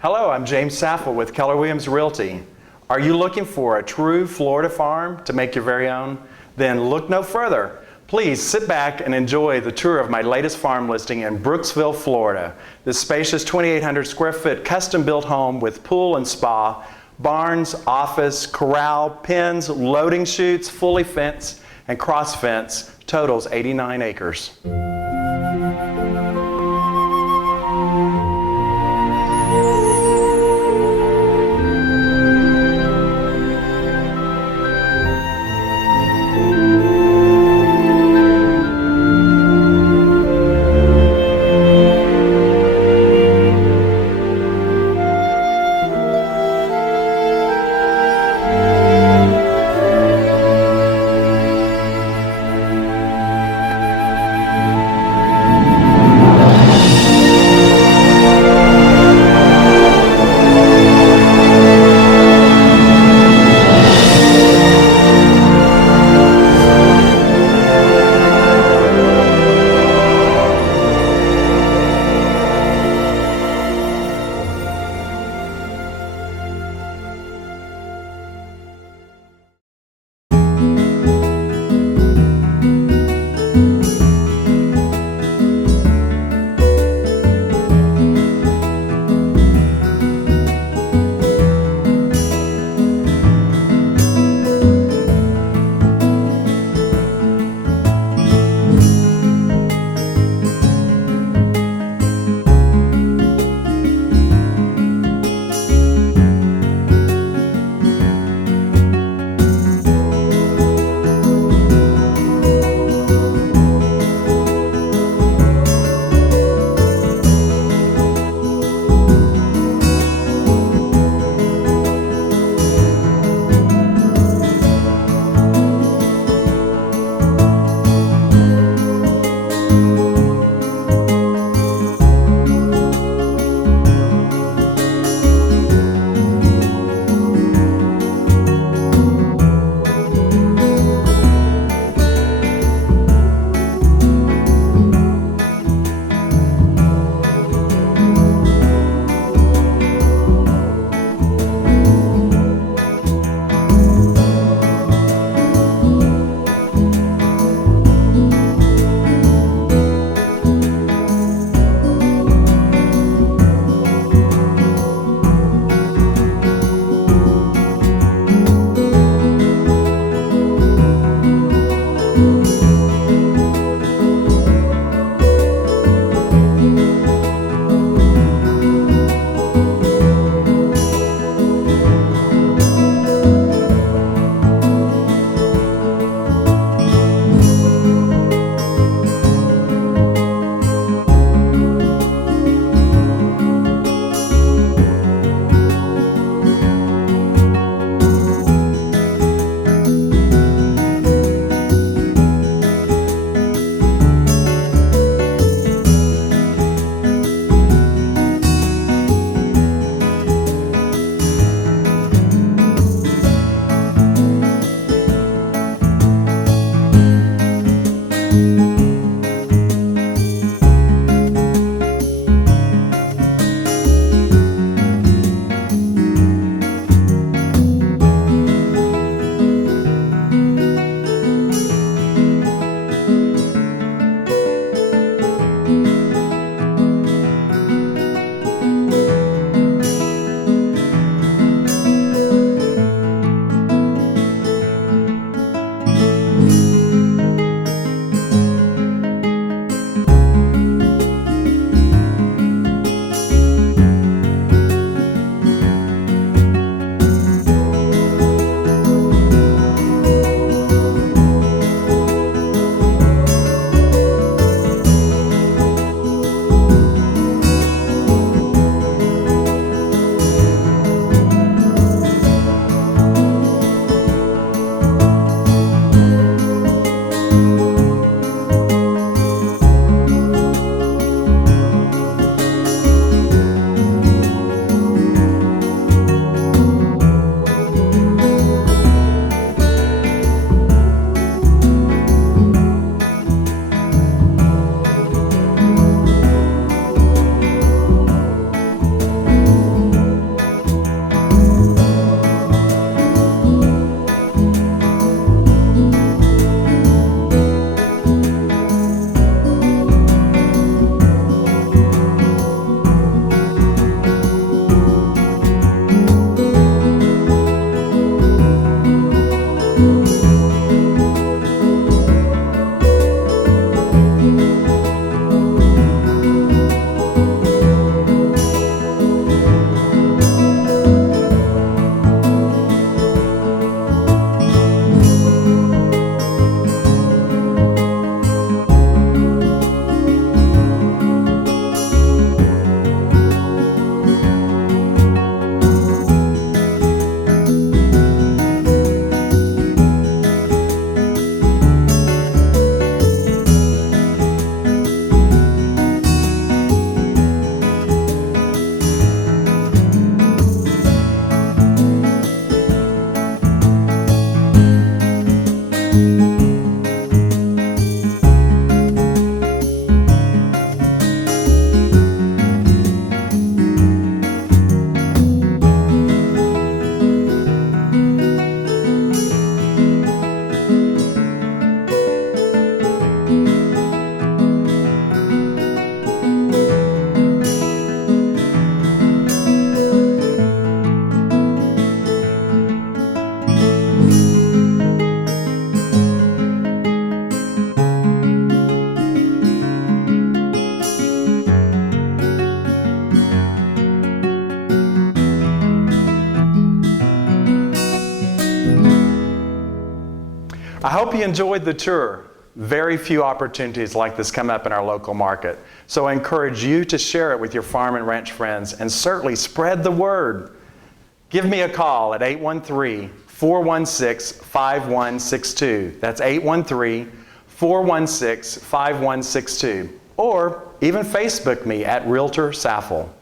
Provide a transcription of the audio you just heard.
Hello, I'm James Saffel with Keller Williams Realty. Are you looking for a true Florida farm to make your very own? Then look no further. Please sit back and enjoy the tour of my latest farm listing in Brooksville, Florida. This spacious 2,800 square foot custom built home with pool and spa, barns, office, corral, pens, loading chutes, fully fenced and cross fence, totals 89 acres. I hope you enjoyed the tour. Very few opportunities like this come up in our local market. So I encourage you to share it with your farm and ranch friends and certainly spread the word. Give me a call at 813-416-5162. That's 813-416-5162. Or even Facebook me at Realtor Saffel.